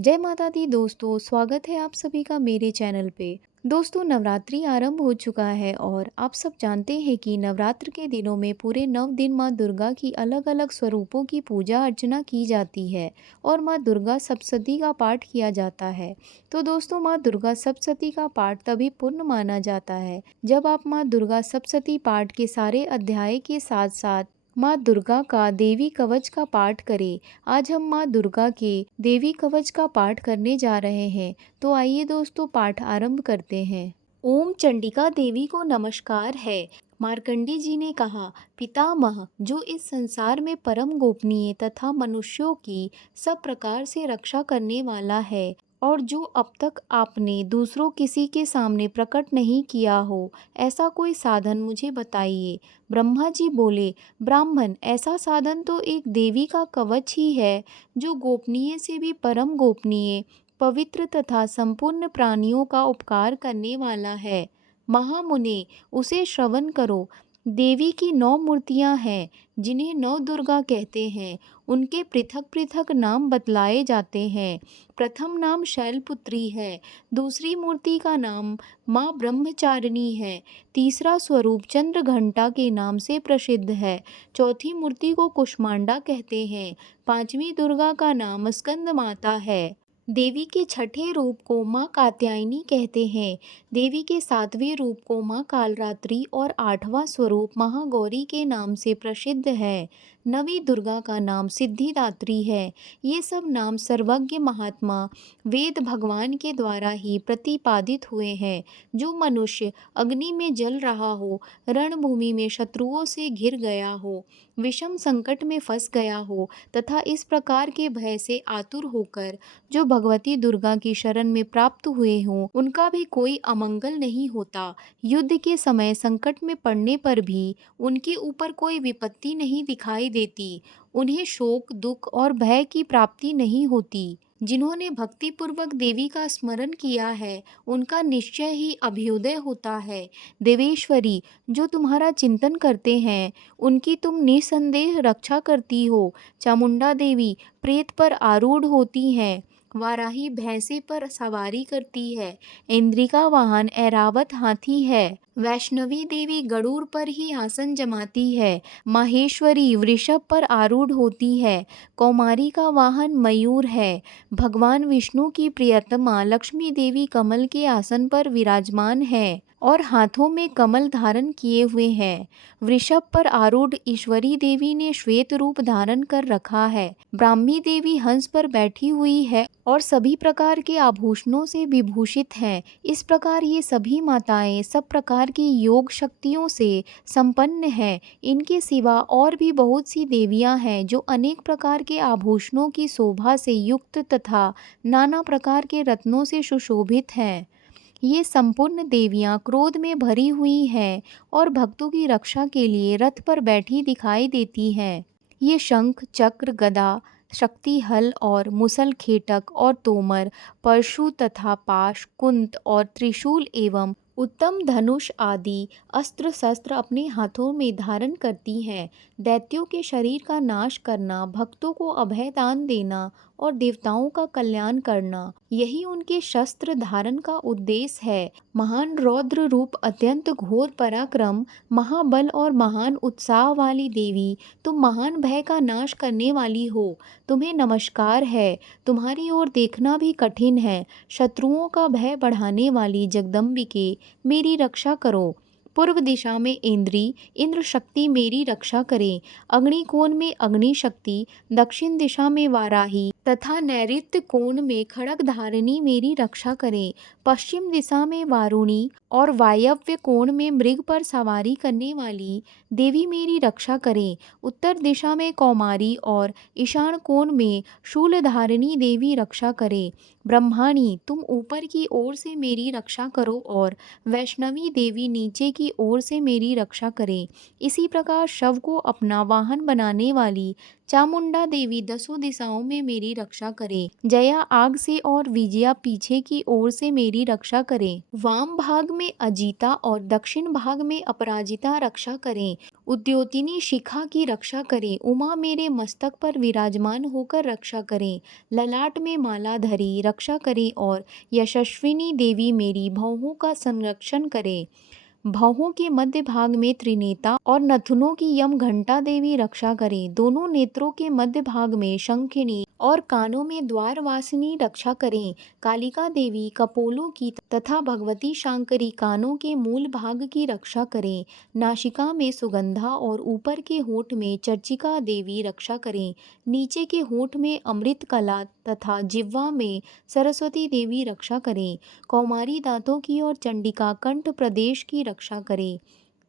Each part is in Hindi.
जय माता दी दोस्तों, स्वागत है आप सभी का मेरे चैनल पे। दोस्तों, नवरात्रि आरंभ हो चुका है और आप सब जानते हैं कि नवरात्र के दिनों में पूरे 9 दिन माँ दुर्गा की अलग-अलग स्वरूपों की पूजा अर्चना की जाती है और माँ दुर्गा सप्तशती का पाठ किया जाता है। तो दोस्तों, माँ दुर्गा सप्तशती का पाठ तभी पूर्ण माना जाता है जब आप माँ दुर्गा सप्तशती पाठ के सारे अध्याय के साथ-साथ माँ दुर्गा का देवी कवच का पाठ करें। आज हम माँ दुर्गा के देवी कवच का पाठ करने जा रहे हैं। तो आइए दोस्तों, पाठ आरंभ करते हैं। ओम चंडिका देवी को नमस्कार है। मार्कंडी जी ने कहा, पितामह जो इस संसार में परम गोपनीय तथा मनुष्यों की सब प्रकार से रक्षा करने वाला है और जो अब तक आपने दूसरों किसी के सामने प्रकट नहीं किया हो, ऐसा कोई साधन मुझे बताइए। ब्रह्मा जी बोले, ब्राह्मण, ऐसा साधन तो एक देवी का कवच ही है जो गोपनीय से भी परम गोपनीय, पवित्र तथा संपूर्ण प्राणियों का उपकार करने वाला है। महामुने, उसे श्रवण करो। देवी की 9 मूर्तियां हैं जिन्हें 9 दुर्गा कहते हैं। उनके पृथक पृथक नाम बतलाए जाते हैं। प्रथम नाम शैलपुत्री है, दूसरी मूर्ति का नाम माँ ब्रह्मचारिणी है, तीसरा स्वरूप चंद्र घंटा के नाम से प्रसिद्ध है, चौथी मूर्ति को कुष्मांडा कहते हैं, पांचवी दुर्गा का नाम स्कंद माता है। देवी के छठे रूप को माँ कात्यायनी कहते हैं। देवी के सातवें रूप को माँ कालरात्रि और आठवां स्वरूप महागौरी के नाम से प्रसिद्ध है। नवी दुर्गा का नाम सिद्धिदात्री है। ये सब नाम सर्वज्ञ महात्मा वेद भगवान के द्वारा ही प्रतिपादित हुए हैं। जो मनुष्य अग्नि में जल रहा हो, रणभूमि में शत्रुओं से घिर गया हो, विषम संकट में फंस गया हो तथा इस प्रकार के भय से आतुर होकर जो भगवती दुर्गा की शरण में प्राप्त हुए हों, उनका भी कोई अमंगल नहीं होता। युद्ध के समय संकट में पड़ने पर भी उनके ऊपर कोई विपत्ति नहीं दिखाई देती। उन्हें शोक, दुख और भय की प्राप्ति नहीं होती। जिन्होंने भक्ति पूर्वक देवी का स्मरण किया है, उनका निश्चय ही अभ्युदय होता है। देवेश्वरी, जो तुम्हारा चिंतन करते हैं, उनकी तुम निसंदेह रक्षा करती हो। चामुंडा देवी प्रेत पर आरूढ़ होती हैं। वाराही भैंसे पर सवारी करती है। इंद्रिका वाहन ऐरावत हाथी है। वैष्णवी देवी गरुड़ पर ही आसन जमाती है। माहेश्वरी वृषभ पर आरूढ़ होती है। कौमारी का वाहन मयूर है। भगवान विष्णु की प्रियतमा लक्ष्मी देवी कमल के आसन पर विराजमान है और हाथों में कमल धारण किए हुए हैं। वृषभ पर आरूढ़ ईश्वरी देवी ने श्वेत रूप धारण कर रखा है। ब्राह्मी देवी हंस पर बैठी हुई है और सभी प्रकार के आभूषणों से विभूषित है। इस प्रकार ये सभी माताएं सब प्रकार की योग शक्तियों से संपन्न है। इनके सिवा और भी बहुत सी देवियां हैं जो अनेक प्रकार के आभूषणों की शोभा से युक्त तथा नाना प्रकार के रत्नों से सुशोभित हैं। ये संपूर्ण देवियां क्रोध में भरी हुई हैं और भक्तों की रक्षा के लिए रथ पर बैठी दिखाई देती हैं। ये शंख, चक्र, गदा, शक्ति हल और मुसल, खेटक और तोमर, परशु तथा पाश, कुंत और त्रिशूल एवं उत्तम धनुष आदि अस्त्र शस्त्र अपने हाथों में धारण करती हैं। दैत्यों के शरीर का नाश करना, भक्तों को अभय दान देना और देवताओं का कल्याण करना, यही उनके शस्त्र धारण का उद्देश्य है। महान रौद्र रूप, अत्यंत घोर पराक्रम, महाबल और महान उत्साह वाली देवी, तुम महान भय का नाश करने वाली हो। तुम्हें नमस्कार है। तुम्हारी ओर देखना भी कठिन है। शत्रुओं का भय बढ़ाने वाली जगदम्बिके, मेरी रक्षा करो। पूर्व दिशा में इंद्र शक्ति मेरी रक्षा करें। अग्निकोण में अग्नि शक्ति, दक्षिण दिशा में वाराही तथा नैऋत्य कोण में खड़ग धारिणी मेरी रक्षा करें। पश्चिम दिशा में वारुणी और वायव्य कोण में मृग पर सवारी करने वाली देवी मेरी रक्षा करें। उत्तर दिशा में कौमारी और ईशान कोण में शूलधारिणी देवी रक्षा करें। ब्रह्माणी, तुम ऊपर की ओर से मेरी रक्षा करो और वैष्णवी देवी नीचे की ओर से मेरी रक्षा करें। इसी प्रकार शव को अपना वाहन बनाने वाली चामुंडा देवी दसों दिशाओं में मेरी रक्षा करे। जया आग से और विजया पीछे की ओर से मेरी रक्षा करे। वाम भाग में अजीता और दक्षिण भाग में अपराजिता रक्षा करें। उद्योतिनी शिखा की रक्षा करें। उमा मेरे मस्तक पर विराजमान होकर रक्षा करें। ललाट में माला धरी रक्षा करें और यशस्विनी देवी मेरी भौहों का संरक्षण करें। भौहों के मध्य भाग में त्रिनेता और नथुनों की यम घंटा देवी रक्षा करें। दोनों नेत्रों के मध्य भाग में शंखिनी और कानों में द्वारवासिनी रक्षा करें। कालिका देवी कपोलों की तथा भगवती शांकरी कानों के मूल भाग की रक्षा करें। नासिका में सुगंधा और ऊपर के होंठ में चर्चिका देवी रक्षा करें। नीचे के होंठ में अमृत कला तथा जिह्वा में सरस्वती देवी रक्षा करें। कौमारी दांतों की और चंडिका कंठ प्रदेश की रक्षा करे।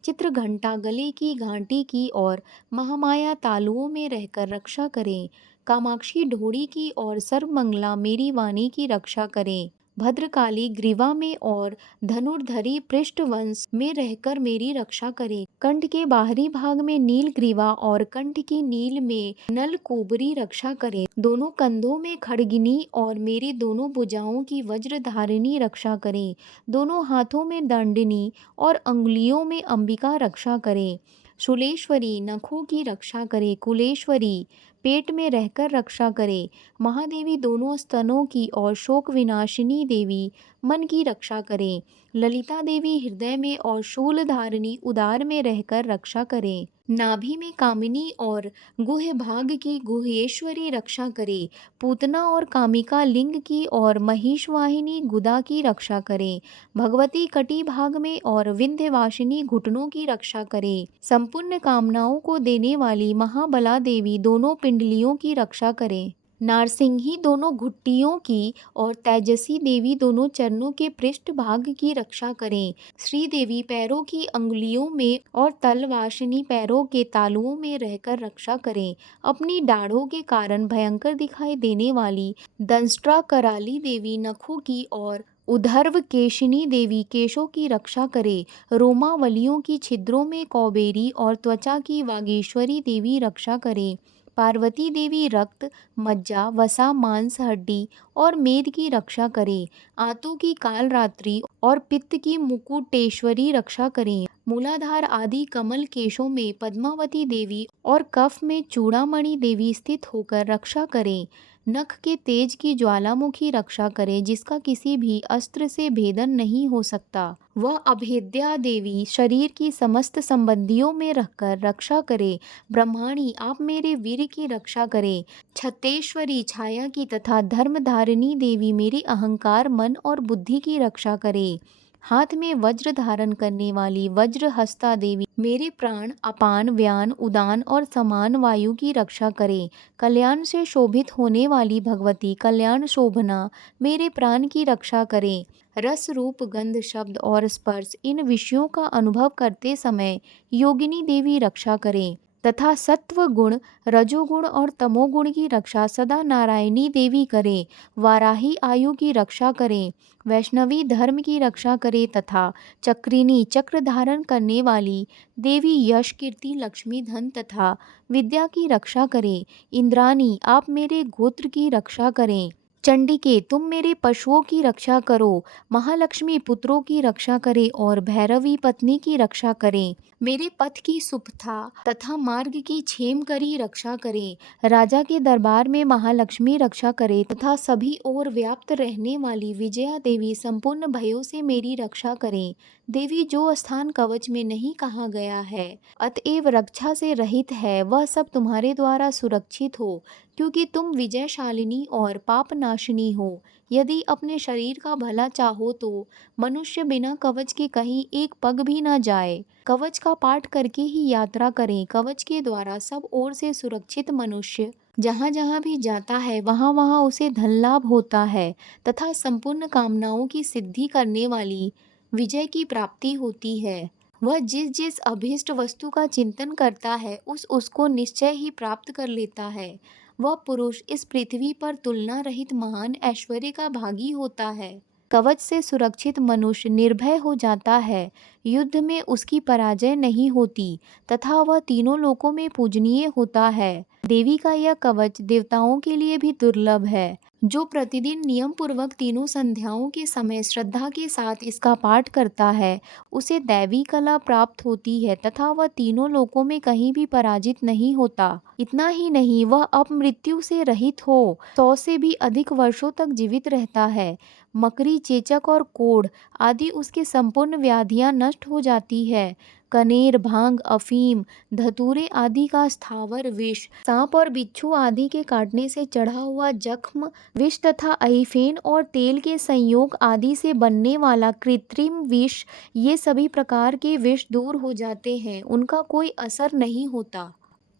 चित्र घंटा गले की घाटी की और महामाया तालुओं में रहकर रक्षा करें। कामाक्षी ढोड़ी की और सर्वमंगला मेरी वाणी की रक्षा करें। भद्रकाली ग्रीवा में और धनुर्धरी पृष्ठवंश में रहकर मेरी रक्षा करे। कंठ के बाहरी भाग में नील ग्रीवा और कंठ की नील में नल कुबरी रक्षा करे। दोनों कंधों में खड़गिनी और मेरे दोनों भुजाओं की वज्रधारिणी रक्षा करे। दोनों हाथों में दंडिनी और अंगुलियों में अंबिका रक्षा करे। शूलेश्वरी नखों की रक्षा करे। कुलेश्वरी पेट में रहकर रक्षा करे। महादेवी दोनों स्तनों की और शोक विनाशिनी देवी मन की रक्षा करे। ललिता देवी हृदय में और शूलधारिणी उदार में रहकर रक्षा करे। नाभि में कामिनी और गुह्य भाग की गुह्येश्वरी रक्षा करे। पूतना और कामिका लिंग की और महिषवाहिनी गुदा की रक्षा करे। भगवती कटी भाग में और विंध्यवासिनी घुटनों की रक्षा करे। संपूर्ण कामनाओं को देने वाली महाबला देवी दोनों पिंडलियों की रक्षा करे। नारसिंही दोनों घुट्टियों की और तेजसी देवी दोनों चरणों के पृष्ठ भाग की रक्षा करें। श्री देवी पैरों की अंगुलियों में और तलवासिनी पैरों के तालुओं में रहकर रक्षा करें। अपनी दाढ़ों के कारण भयंकर दिखाई देने वाली दंष्ट्रा कराली देवी नखों की और उधर्व केशिनी देवी केशों की रक्षा करे। रोमावलियों की छिद्रों में कौबेरी और त्वचा की वागीश्वरी देवी रक्षा करे। पार्वती देवी रक्त मज्जा वसा मांस हड्डी और मेद की रक्षा करे। आंतों की कालरात्रि और पित्त की मुकुटेश्वरी रक्षा करें। मूलाधार आदि कमल केशों में पद्मावती देवी और कफ में चूड़ामणि देवी स्थित होकर रक्षा करें। नख के तेज की ज्वालामुखी रक्षा करे जिसका किसी भी अस्त्र से भेदन नहीं हो सकता। वह अभेद्या देवी शरीर की समस्त संबंधियों में रहकर रक्षा करे। ब्रह्माणी आप मेरे वीर की रक्षा करे। छत्तेश्वरी छाया की तथा धर्मधारिणी देवी मेरे अहंकार मन और बुद्धि की रक्षा करे। हाथ में वज्र धारण करने वाली वज्रहस्ता देवी मेरे प्राण अपान व्यान उदान और समान वायु की रक्षा करे। कल्याण से शोभित होने वाली भगवती कल्याण शोभना मेरे प्राण की रक्षा करे। रस रूप गंध शब्द और स्पर्श इन विषयों का अनुभव करते समय योगिनी देवी रक्षा करें तथा सत्व गुण रजोगुण और तमोगुण की रक्षा सदा नारायणी देवी करे। वाराही आयु की रक्षा करें। वैष्णवी धर्म की रक्षा करे तथा चक्रिनी चक्र धारण करने वाली देवी यश कीर्ति लक्ष्मी धन तथा विद्या की रक्षा करे। इंद्राणी आप मेरे गोत्र की रक्षा करें। चंडिके तुम मेरे पशुओं की रक्षा करो। महालक्ष्मी पुत्रों की रक्षा करे और भैरवी पत्नी की रक्षा करें। मेरे पथ की सुपथा तथा मार्ग की क्षेम करी रक्षा करें। राजा के दरबार में महालक्ष्मी रक्षा करे तथा सभी ओर व्याप्त रहने वाली विजया देवी संपूर्ण भयों से मेरी रक्षा करें। देवी जो स्थान कवच में नहीं कहा गया है अतएव रक्षा से रहित है वह सब तुम्हारे द्वारा सुरक्षित हो क्योंकि तुम विजयशालिनी और पापनाशिनी हो। यदि अपने शरीर का भला चाहो तो मनुष्य बिना कवच के कहीं एक पग भी न जाए। कवच का पाठ करके ही यात्रा करें। कवच के द्वारा सब ओर से सुरक्षित मनुष्य जहाँ जहाँ भी जाता है वहाँ वहाँ उसे धन लाभ होता है तथा संपूर्ण कामनाओं की सिद्धि करने वाली विजय की प्राप्ति होती है। वह जिस जिस अभीष्ट वस्तु का चिंतन करता है उसको निश्चय ही प्राप्त कर लेता है। वह पुरुष इस पृथ्वी पर तुलना रहित महान ऐश्वर्य का भागी होता है। कवच से सुरक्षित मनुष्य निर्भय हो जाता है। युद्ध में उसकी पराजय नहीं होती तथा वह तीनों लोकों में पूजनीय होता है। देवी का यह कवच देवताओं के लिए भी दुर्लभ है। जो प्रतिदिन नियम पूर्वक तीनों संध्याओं के समय श्रद्धा के साथ इसका पाठ करता है, उसे दैवी कला प्राप्त होती है तथा वह तीनों लोकों में कहीं भी पराजित नहीं होता। इतना ही नहीं, वह अपमृत्यु से रहित हो 100 से भी अधिक वर्षों तक जीवित रहता है। मकड़ी, चेचक और कोढ़ आदि उसके संपूर्ण व्याधियां नष्ट हो जाती है। कनेर, भांग, अफीम, धतूरे आदि का स्थावर विष, सांप और बिच्छू आदि के काटने से चढ़ा हुआ जख्म, विष तथा अहिफेन और तेल के संयोग आदि से बनने वाला कृत्रिम विष, ये सभी प्रकार के विष दूर हो जाते हैं, उनका कोई असर नहीं होता।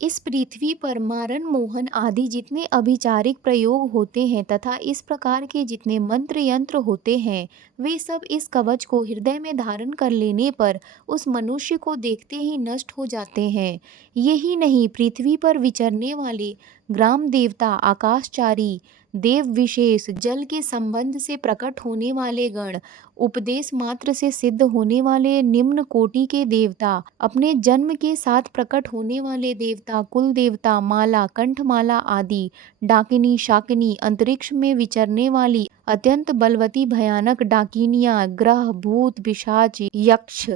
इस पृथ्वी पर मारण, मोहन आदि जितने अभिचारिक प्रयोग होते हैं तथा इस प्रकार के जितने मंत्र यंत्र होते हैं, वे सब इस कवच को हृदय में धारण कर लेने पर उस मनुष्य को देखते ही नष्ट हो जाते हैं। यही नहीं, पृथ्वी पर विचरने वाले ग्राम देवता, आकाशचारी देव विशेष, जल के संबंध से प्रकट होने वाले गण, उपदेश मात्र से सिद्ध होने वाले निम्न कोटि के देवता, अपने जन्म के साथ प्रकट होने वाले देवता, कुल देवता, माला, कंठमाला आदि, डाकिनी, शाकिनी, अंतरिक्ष में विचरने वाली अत्यंत बलवती भयानक डाकिनियां, ग्रह, भूत, पिशाच, यक्ष,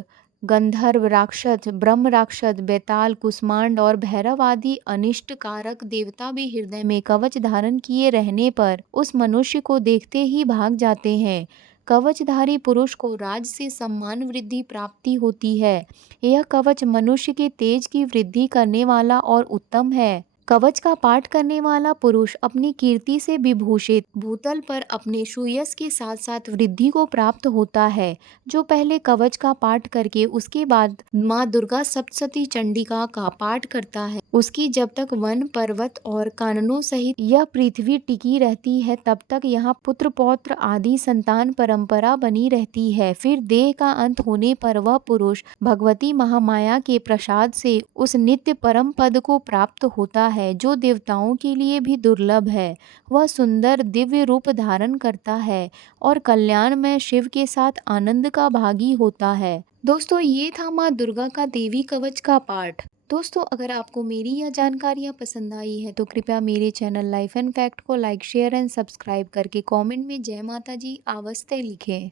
गंधर्व, राक्षस, ब्रह्म राक्षस, बेताल, कुष्मांड और भैरव आदि अनिष्ट कारक देवता भी हृदय में कवच धारण किए रहने पर उस मनुष्य को देखते ही भाग जाते हैं। कवचधारी पुरुष को राज से सम्मान वृद्धि प्राप्ति होती है। यह कवच मनुष्य के तेज की वृद्धि करने वाला और उत्तम है। कवच का पाठ करने वाला पुरुष अपनी कीर्ति से विभूषित भूतल पर अपने सुयश के साथ साथ वृद्धि को प्राप्त होता है। जो पहले कवच का पाठ करके उसके बाद माँ दुर्गा सप्तशती चंडिका का पाठ करता है, उसकी जब तक वन, पर्वत और काननों सहित यह पृथ्वी टिकी रहती है, तब तक यहाँ पुत्र पौत्र आदि संतान परंपरा बनी रहती है। फिर देह का अंत होने पर वह पुरुष भगवती महामाया के प्रसाद से उस नित्य परम पद को प्राप्त होता है, जो देवताओं के लिए भी दुर्लभ है। वह सुंदर दिव्य रूप धारण करता है और कल्याण में शिव के साथ आनंद का भागी होता है। दोस्तों, ये था माँ दुर्गा का देवी कवच का पाठ। दोस्तों, अगर आपको मेरी यह जानकारियाँ पसंद आई है तो कृपया मेरे चैनल लाइफ एंड फैक्ट को लाइक, शेयर एंड सब्सक्राइब करके कमेंट में जय माता जी अवश्य लिखें।